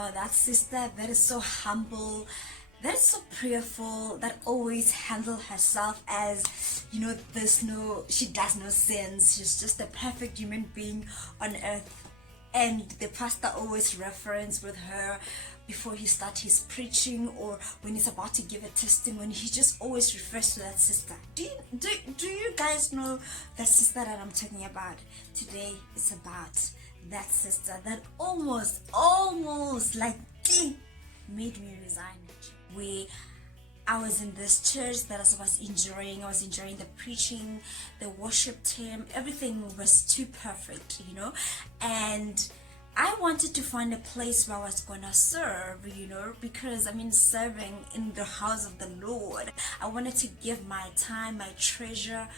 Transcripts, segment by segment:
about that sister that is so humble, that is so prayerful, that always handle herself as, there's no, she does no sins. She's just a perfect human being on earth. And the pastor always reference with her before he starts his preaching, or when he's about to give a testimony. He just always refers to that sister. Do you guys know that sister that I'm talking about? Today it's about that sister that almost like made me resign. I was in this church that I was enjoying the preaching, the worship team, everything was too perfect, and I wanted to find a place where I was gonna serve, because serving in the house of the Lord, I wanted to give my time, my treasure,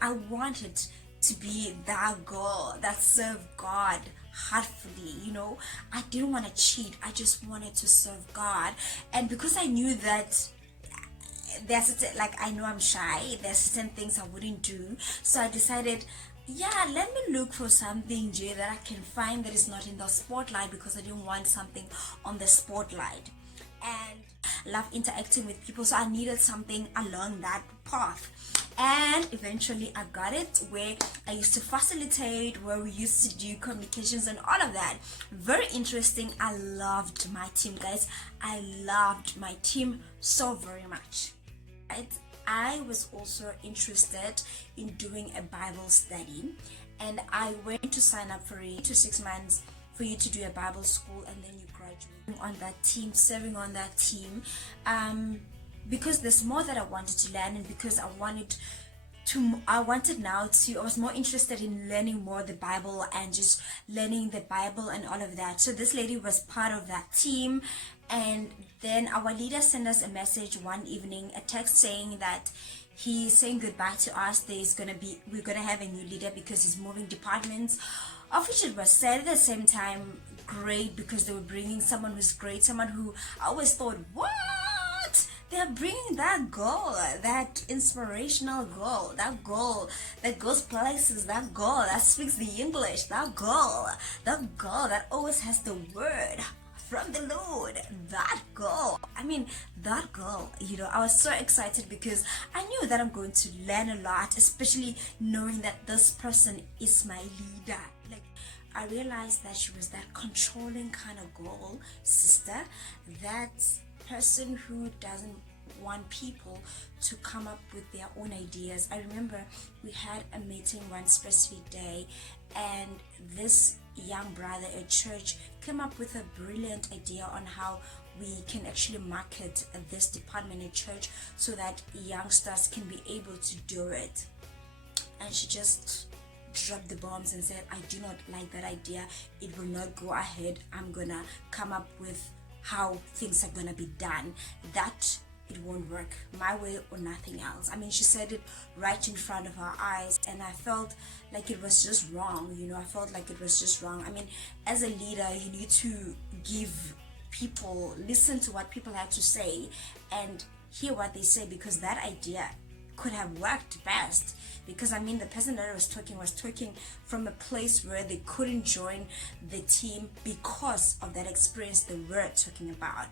I wanted to be that girl that served God heartfully. I didn't want to cheat, I just wanted to serve God. And because I knew that I know I'm shy, there's certain things I wouldn't do, so I decided, let me look for something that I can find that is not in the spotlight, because I didn't want something on the spotlight. And I love interacting with people, so I needed something along that path. And eventually I got it, where I used to facilitate, where we used to do communications and all of that. Very interesting. I loved my team, guys. I loved my team so very much. I was also interested in doing a Bible study, and I went to sign up for 3 to 6 months for you to do a Bible school, and then you graduate on that team, serving on that team, because there's more that I wanted to learn, and because I was more interested in learning more the Bible, and just learning the Bible and all of that. So this lady was part of that team, and then our leader sent us a message one evening, a text saying that he's saying goodbye to us. We're gonna have a new leader because he's moving departments, of which it was said at the same time great, because they were bringing someone who's great, someone who I always thought, what? They're bringing that girl, that inspirational girl, that girl that goes places, that girl that speaks the English, that girl that always has the word from the Lord, that girl. That girl, I was so excited because I knew that I'm going to learn a lot, especially knowing that this person is my leader. I realized that she was that controlling kind of girl, sister, that person who doesn't want people to come up with their own ideas. I remember we had a meeting one specific day, and this young brother at church came up with a brilliant idea on how we can actually market this department at church so that youngsters can be able to do it. And she just dropped the bombs and said, I do not like that idea, it will not go ahead, I'm gonna come up with how things are gonna be done, that it won't work, my way or nothing else. She said it right in front of our eyes, and I felt like it was just wrong. I felt like it was just wrong. As a leader, you need to listen to what people have to say and hear what they say, because that idea could have worked best. Because the person that was talking from a place where they couldn't join the team because of that experience they were talking about.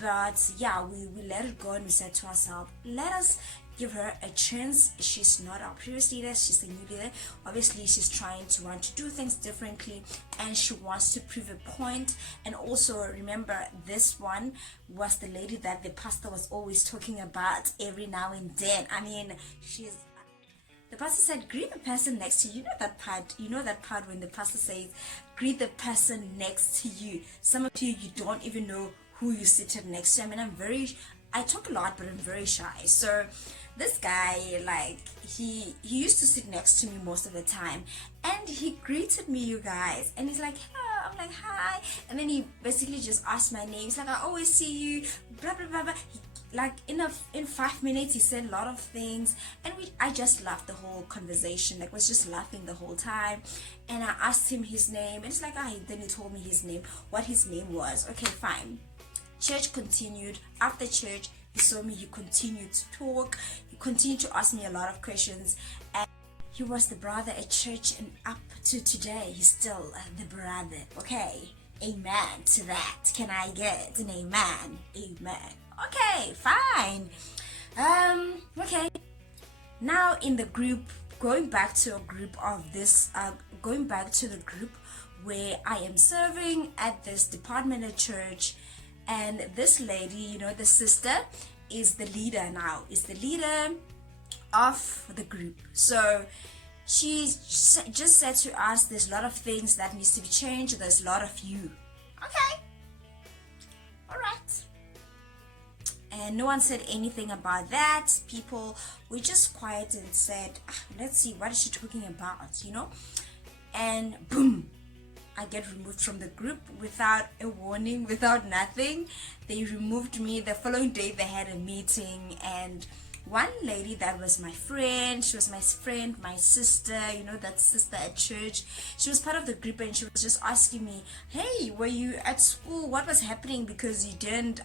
But we let it go, and we said to ourselves, let us give her a chance. She's not our previous leader, she's a new leader. Obviously she's trying to want to do things differently, and she wants to prove a point. And also remember, this one was the lady that the pastor was always talking about every now and then. The pastor said, greet the person next to you. You know that part when the pastor says, greet the person next to you. Some of you don't even know who you seated next to. I talk a lot, but I'm very shy. So this guy, he used to sit next to me most of the time, and he greeted me, you guys, and he's like, hello. I'm like, hi. And then he basically just asked my name. He's like, I always see you, blah blah blah blah. In 5 minutes he said a lot of things, and I just laughed the whole conversation, was just laughing the whole time. And I asked him his name, and it's then he told me his name, what his name was. Okay, fine. Church continued. After church, he saw me, he continued to talk, he continued to ask me a lot of questions, and he was the brother at church, and up to today he's still the brother. Okay, Amen to that. Can I get an amen? Amen. Okay, fine. Okay. Now in the group, going back to a group of this, going back to the group where I am serving at this department at church, and this lady, you know, the sister, is the leader now. Is the leader of the group. So she just said to us, there's a lot of things that needs to be changed. There's a lot of you. Okay. All right. And no one said anything about that. People were just quiet and said, let's see, what is she talking about, you know? And boom, I get removed from the group without a warning, without nothing. They removed me. The following day they had a meeting, and one lady that was my friend, she was my friend, my sister, you know, that sister at church, she was part of the group, and she was just asking me, hey, were you at school? What was happening? Because you didn't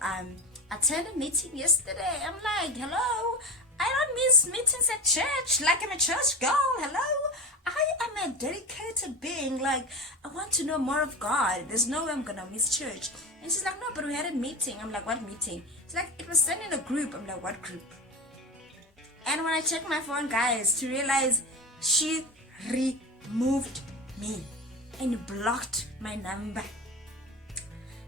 attend a meeting yesterday. I'm like, hello, I don't miss meetings at church. Like, I'm a church girl. Hello, I am a dedicated being. Like, I want to know more of God. There's no way I'm gonna miss church. And she's like, no, but we had a meeting. I'm like, what meeting? It's like, it was sent in a group. I'm like, what group? And when I checked my phone, guys, to realize she removed me and blocked my number.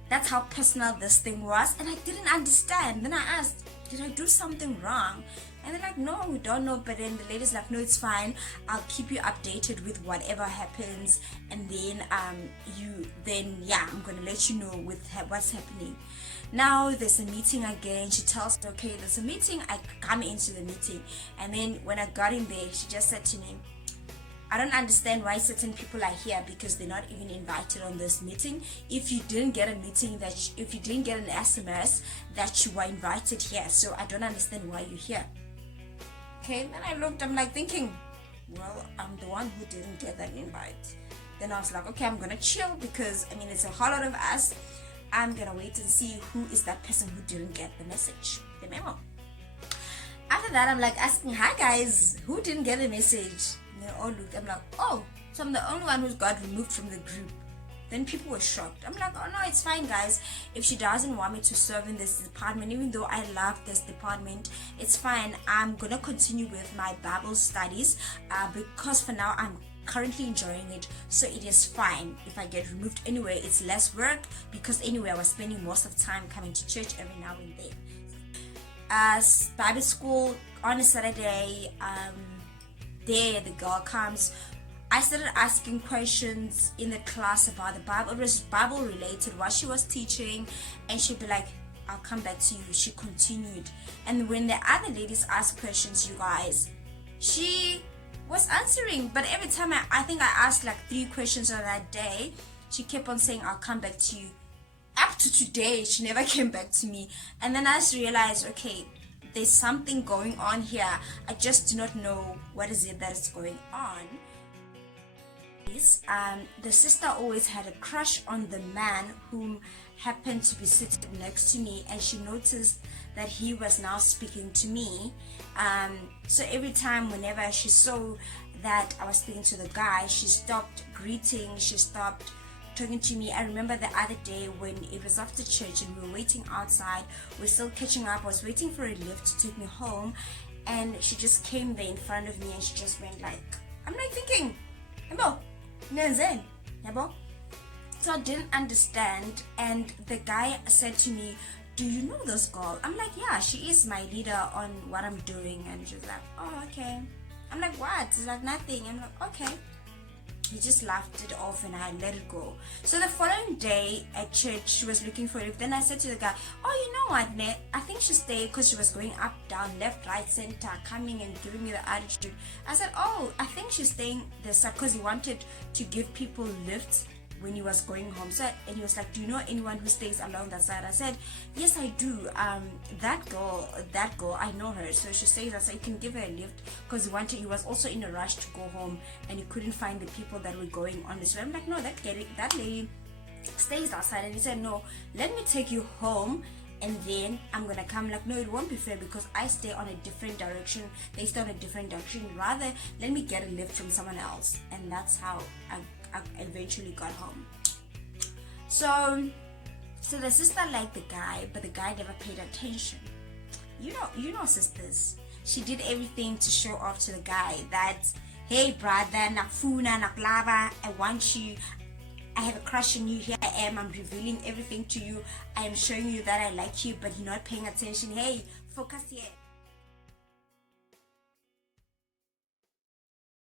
That's how personal this thing was, and I didn't understand. Then I asked, did I do something wrong? And they're like, no, we don't know. But then the lady's like, no, it's fine. I'll keep you updated with whatever happens, and then I'm gonna let you know with what's happening. Now there's a meeting again. She tells me, okay, there's a meeting. I come into the meeting, and then when I got in there, she just said to me, I don't understand why certain people are here, because they're not even invited on this meeting. If you didn't get a meeting, if you didn't get an SMS that you were invited here, so I don't understand why you're here. Okay, then I looked, I'm like thinking, well, I'm the one who didn't get that invite. Then I was like, okay, I'm gonna chill, because I mean, it's a whole lot of us. I'm gonna wait and see who is that person who didn't get the message, the memo. After that, I'm like asking, hi guys, who didn't get the message? And they all looked. I'm like, oh, so I'm the only one who got removed from the group. Then people were shocked. I'm like, oh no, it's fine, guys. If she doesn't want me to serve in this department, even though I love this department, it's fine. I'm gonna continue with my Bible studies, because for now I'm currently enjoying it, so it is fine. If I get removed anyway, it's less work, because anyway I was spending most of the time coming to church every now and then. As Bible school on a Saturday, there the girl comes. I started asking questions in the class about the Bible. It was Bible related, what she was teaching, and she'd be like, I'll come back to you. She continued, and when the other ladies asked questions, you guys, she was answering. But every time I think I asked like 3 questions on that day, she kept on saying, I'll come back to you. Up to today, she never came back to me. And then I just realized, okay, there's something going on here. I just do not know what is it that is going on. The sister always had a crush on the man whom happened to be sitting next to me, and she noticed that he was now speaking to me. So every time, whenever she saw that I was speaking to the guy, she stopped greeting, she stopped talking to me. I remember the other day when it was after church and we were waiting outside, we're still catching up. I was waiting for a lift to take me home, and she just came there in front of me, and she just went like, I'm like thinking, hello, Nenzen, yabo. So I didn't understand, and the guy said to me, do you know this girl? I'm like, yeah, she is my leader on what I'm doing. And she's like, oh, okay. I'm like, what? It's like nothing. I'm like, okay. He just laughed it off, and I let it go. So the following day at church, she was looking for it. Then I said to the guy, oh, you know what, Ned? I think she stayed, because she was going up, down, left, right, center, coming and giving me the attitude. I said, oh, I think she's staying this side, because he wanted to give people lifts when he was going home. So, and he was like, do you know anyone who stays along that side? I said, yes, I do. That girl, I know her. So she stays. I said, you can give her a lift, because he was also in a rush to go home, and he couldn't find the people that were going on this way. I'm like, no, that lady stays outside. And he said, no, let me take you home, and then I'm gonna come. Like, no, it won't be fair, because I stay on a different direction, they stay on a different direction. Rather, let me get a lift from someone else. And that's how I eventually got home. So the sister liked the guy, but the guy never paid attention. You know sisters, she did everything to show off to the guy that, hey brother, nakfuna naklava, I want you, I have a crush on you, here I am, I'm revealing everything to you, I am showing you that I like you, but you're not paying attention. Hey, focus here.